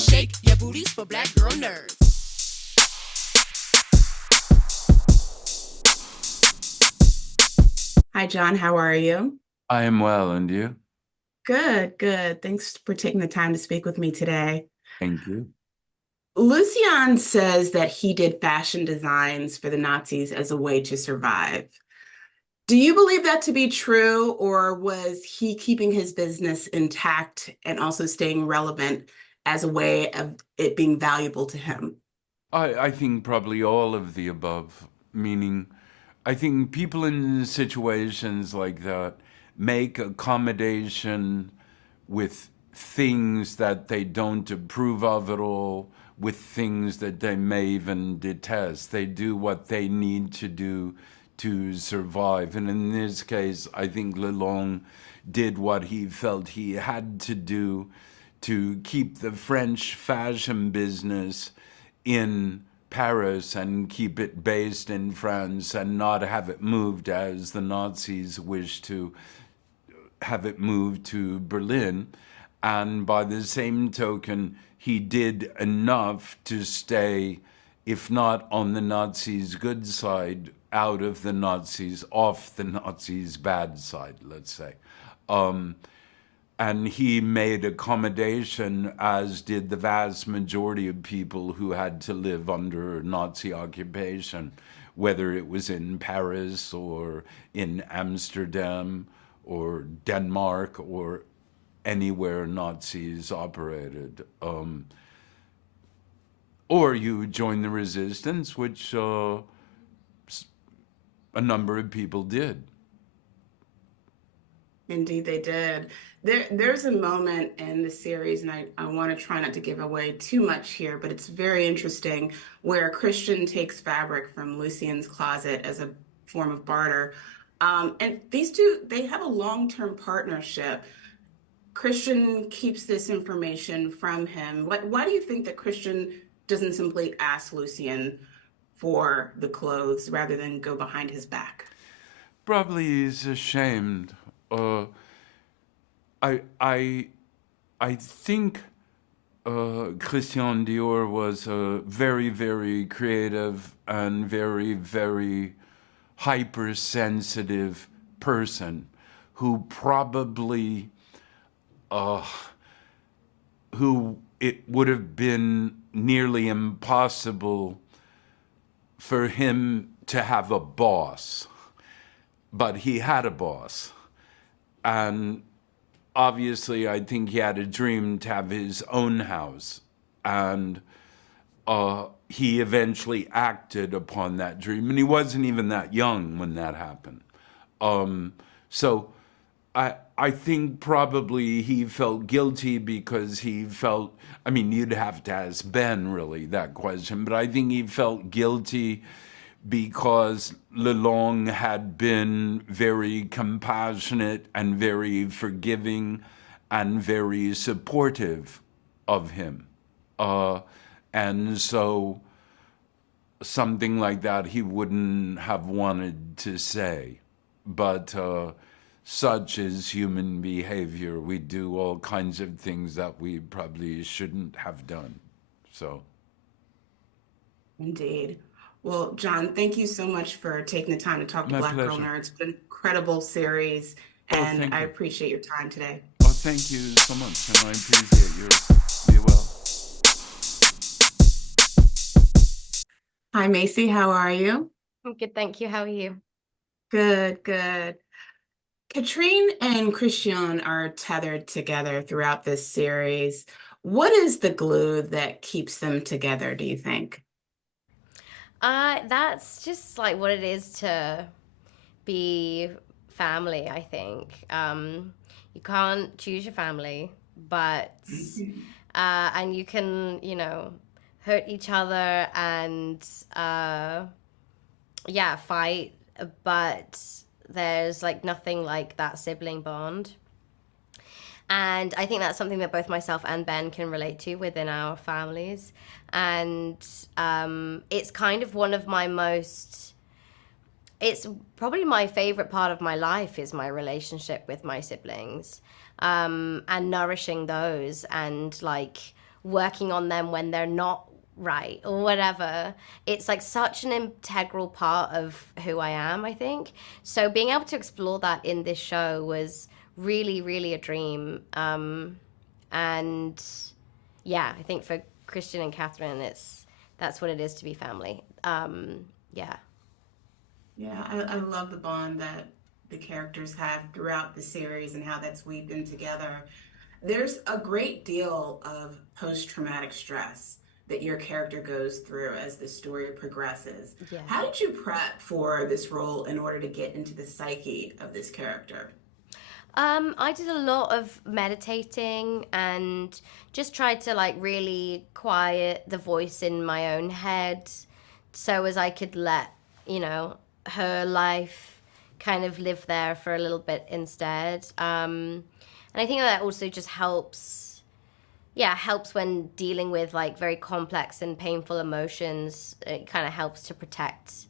shake your booties for black girl nerds. Hi, John. How are you? I am well, and you? Good, good. Thanks for taking the time to speak with me today. Thank you. Lucien says that he did fashion designs for the Nazis as a way to survive. Do you believe that to be true, or was he keeping his business intact and also staying relevant as a way of it being valuable to him? I think probably all of the above, meaning I think people in situations like that make accommodation with things that they don't approve of at all, with things that they may even detest. They do what they need to do to survive. And in this case, I think Lelong did what he felt he had to do to keep the French fashion business in Paris and keep it based in France and not have it moved as the Nazis wished to have it moved to Berlin. And by the same token, he did enough to stay, if not on the Nazis' good side, out of the Nazis, off the Nazis' bad side, let's say. Um, and he made accommodation, as did the vast majority of people who had to live under Nazi occupation, whether it was in Paris or in Amsterdam or Denmark or anywhere Nazis operated. Or you join the resistance, which a number of people did. Indeed, they did. There's a moment in the series, and I want to try not to give away too much here, but it's very interesting, where Christian takes fabric from Lucien's closet as a form of barter. And these two, they have a long-term partnership. Christian keeps this information from him. Why do you think that Christian doesn't simply ask Lucien for the clothes rather than go behind his back? Probably he's ashamed. Uh, I I I think Christian Dior was a very, very creative and very, very hypersensitive person who probably uh, who it would have been nearly impossible for him to have a boss, but he had a boss. And obviously, I think he had a dream to have his own house. And he eventually acted upon that dream. And he wasn't even that young when that happened. So I think probably he felt guilty because he felt, I mean, you'd have to ask Ben really that question, but I think he felt guilty because Lelong had been very compassionate and very forgiving and very supportive of him. And so something like that he wouldn't have wanted to say. But such is human behavior. We do all kinds of things that we probably shouldn't have done. So, Indeed. Well, John, thank you so much for taking the time to talk to my Black Girl pleasure. Nerd. It's been an incredible series, Oh, and thank I you. appreciate your time today. Oh, thank you so much, and I appreciate yours. Be well. Hi, Macy. How are you? I'm good, thank you. How are you? Good, good. Katrine and Christian are tethered together throughout this series. What is the glue that keeps them together, do you think? That's just like what it is to be family, I think. You can't choose your family, but and you can, hurt each other and yeah, fight, but there's like nothing like that sibling bond. And I think that's something that both myself and Ben can relate to within our families. And it's kind of one of my most, it's probably my favorite part of my life is my relationship with my siblings, and nourishing those and like working on them when they're not right or whatever. It's like such an integral part of who I am, I think. So being able to explore that in this show was really, really a dream. And yeah, I think for Christian and Catherine, that's what it is to be family. Yeah. Yeah, I love the bond that the characters have throughout the series and how that's weaved in together. There's a great deal of post-traumatic stress that your character goes through as the story progresses. Yeah. How did you prep for this role in order to get into the psyche of this character? I did a lot of meditating and just tried to like really quiet the voice in my own head so as I could let, her life kind of live there for a little bit instead. And I think that also just helps when dealing with like very complex and painful emotions. It kind of helps to protect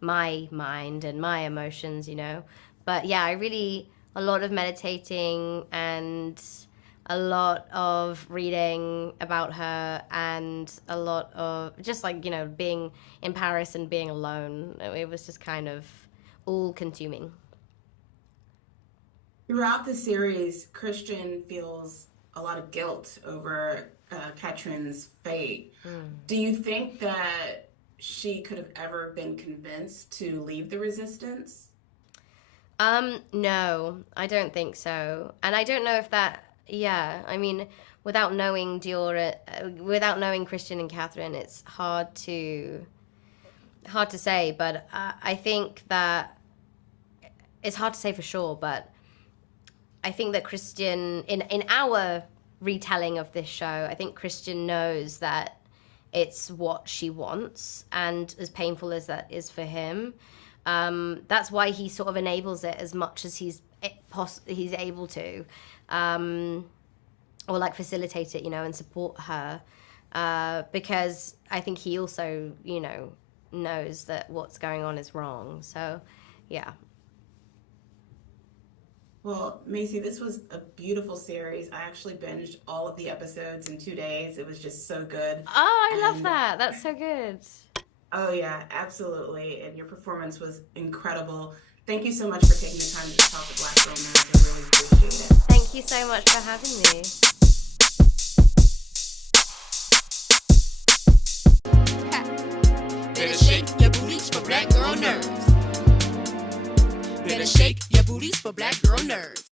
my mind and my emotions, But yeah, a lot of meditating and a lot of reading about her and a lot of just like, being in Paris and being alone. It was just kind of all consuming. Throughout the series, Christian feels a lot of guilt over Catherine's fate. Do you think that she could have ever been convinced to leave the resistance? No, I don't think so. And I don't know if that, without knowing Dior, without knowing Christian and Catherine, it's hard to say, but I think that it's hard to say for sure, but I think that Christian, in our retelling of this show, I think Christian knows that it's what she wants, and as painful as that is for him, that's why he sort of enables it as much as he's able to, or like facilitate it, and support her, because I think he also, knows that what's going on is wrong. So, yeah. Well, Maisie, this was a beautiful series. I actually binged all of the episodes in 2 days. It was just so good. Oh, I love that. That's so good. Oh, yeah, absolutely. And your performance was incredible. Thank you so much for taking the time to talk with Black Romance. I really appreciate it. Thank you so much for having me. Better shake your booties for Black girl nerds. Better shake your booties for Black girl nerds.